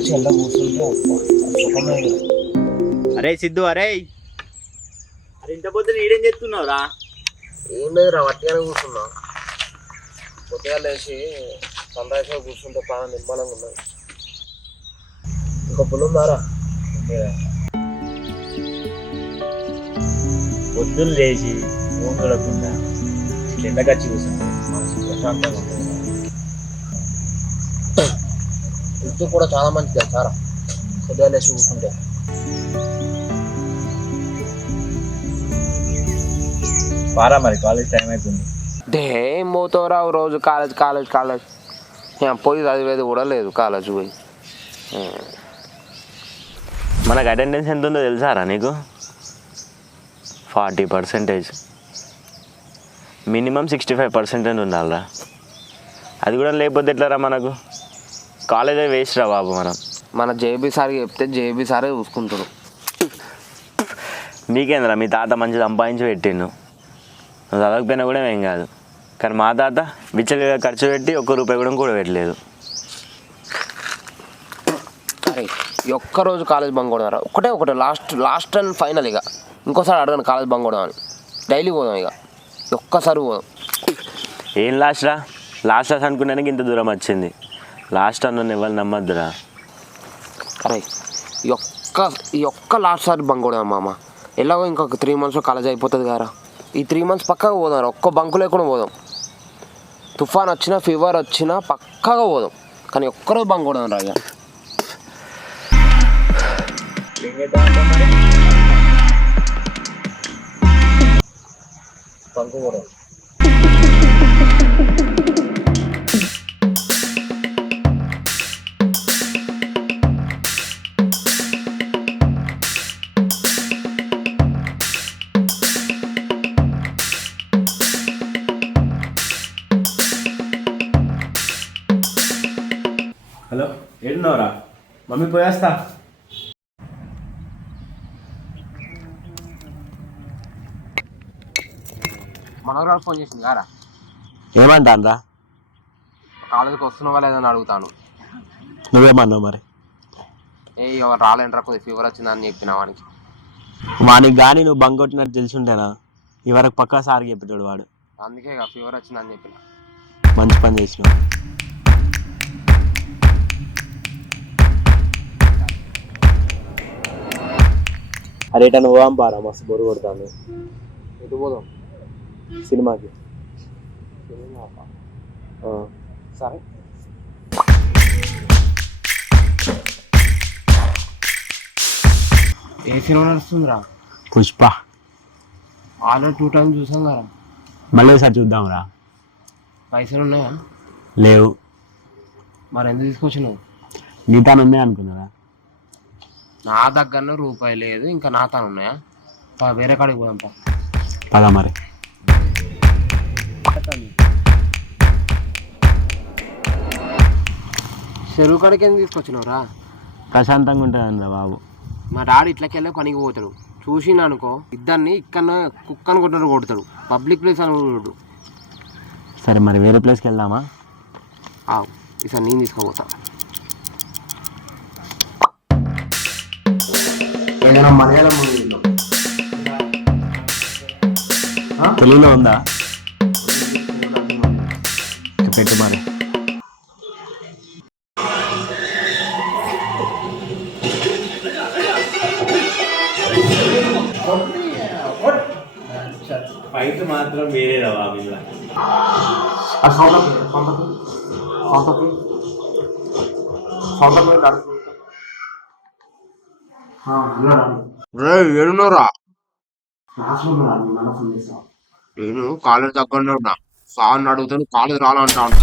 వచ్చి ఎలా కూర్చుంటే సుఖమే. అరే సిద్ధు, అరే అరే ఇంత పొద్దున ఈడేం చేస్తున్నావురా? ఏం లేదురా, వట్టిగానే కూర్చున్నా. పొద్దుగా లేచి సన్ రైజ్ కూర్చుంటే ప్రాణం నిర్మాణంగా ఉన్నది. ఇంకా పుల్లు ఉందారా? పొద్దున్న లేచి ఫోన్ చూడకుండా ఎండకచ్చి కూర్చుంటే మనసు ప్రశాంతంగా ఉంటుంది. ఇంటికి కూడా చాలా మంచిది సారా, పొద్దుగా లేచి కూర్చుంటే. పారా మరి, కాలేజ్ టైం అవుతుంది. ఏం పోతావురా రోజు కాలేజ్ కాలేజ్ కాలేజ్ పోయి చదివేది కూడా లేదు. కాలేజ్ పోయి మనకు అటెండెన్స్ ఎంత ఉందో తెలుసారా నీకు? 40%. మినిమం 65% ఉండాలిరా. అది కూడా లేకపోతే ఎట్లారా మనకు? కాలేజే వేస్ట్ రా బాబు. మన జేబీ సార్కి చెప్తే జేబీ సారే చూసుకుంటారు. నీకేంద్రా, మీ తాత మంచి సంపాదించి పెట్టిండు, నువ్వు చదవకపోయినా కూడా ఏం కాదు. కానీ మా తాత విచ్చలుగా ఖర్చు పెట్టి ఒక్క రూపాయి కూడా పెట్టలేదు. అరే ఒక్కరోజు కాలేజ్ బంక్ కొడదారా? ఒకటే లాస్ట్ అండ్ ఫైనల్. ఇక ఇంకోసారి అడగను కాలేజ్ బంక్ కొడదాం అని. డైలీ పోదాం, ఇక ఒక్కసారి పోదాం. ఏం లాస్ట్ అనుకున్నానికి ఇంత దూరం వచ్చింది. లాస్ట్ అన్న ఎవరు నమ్మద్దురా. అరే ఈ ఒక్క లాస్ట్ సారి బంక్ కొడదాం మామ. ఎలాగో ఇంకొక 3 monthsలో కాలేజ్ అయిపోతుంది కదా. ఈ 3 months పక్కాగా పోదాం. ఒక్క బంకు లేకుండా పోదాం. తుఫాన్ వచ్చినా ఫీవర్ వచ్చినా పక్కాగా పోదాం. కానీ ఒక్కరోజు బంక్ కొడదాం రా. బంకు కూడా హలో, ఏడున్నావురా? మమ్మీ పోయేస్తా. మనోరాలు ఫోన్ చేసింది కారా? ఏమంటాను రా? కాలేజీకి వస్తున్నావా లేదని అడుగుతాను. నువ్వేమన్నావు మరి? ఎవరు రాలేంట్రా, కొద్దిగా ఫీవర్ వచ్చిందని చెప్పిన వానికి. వానికి కానీ నువ్వు బంక్ కొట్టినట్టు తెలుసుంటేనా ఇవరకు పక్కా సార్ చెప్పేటాడు వాడు. అందుకే ఫీవర్ వచ్చిందని చెప్పిన. మంచి పని చేసినావు. అరే ఇట నువ్వు పారా, మస్తు బొరు కొడతాను. ఎటు పోదాం? సినిమాకి. సరే. ఏ సినిమా నడుస్తుందిరా? పుష్ప. ఆల్రెడీ 2 times చూసాం కదా. మళ్ళీ ఒకసారి చూద్దాం రా. పైసలు ఉన్నాయా? లేవు. మరి ఎందుకు తీసుకొచ్చినావు? నీ తాను ఉన్నాయి అనుకున్నారా? నా దగ్గర రూపాయి లేదు, ఇంకా నా తాను ఉన్నాయా? వేరే కాడికి పోదాం పదా మరి. చెరువు కాడికి ఎందుకు తీసుకొచ్చినావురా? ప్రశాంతంగా ఉంటుంది రా బాబు. మా డాడీ ఇట్లకెళ్ళే పనికి పోతాడు. చూసినా అనుకో ఇద్దరిని ఇక్కడ కుక్కను కొడతాడు. పబ్లిక్ ప్లేస్ అని కొట్టాడు. సరే మరి వేరే ప్లేస్కి వెళ్దామా? ఈసారి నేను తీసుకోపోతా. ఏదైనా మలయాళం మూవీలో తెలుగులో ఉందా? పెట్టు మరి. ఫైట్ మాత్రం వేరే రావా వీళ్ళ. ఏడున్నారా? నేను కాలేజ్ దగ్గరనే ఉన్నా. సార్ అడుగుతాను, కాలేజ్ రాలంటాను.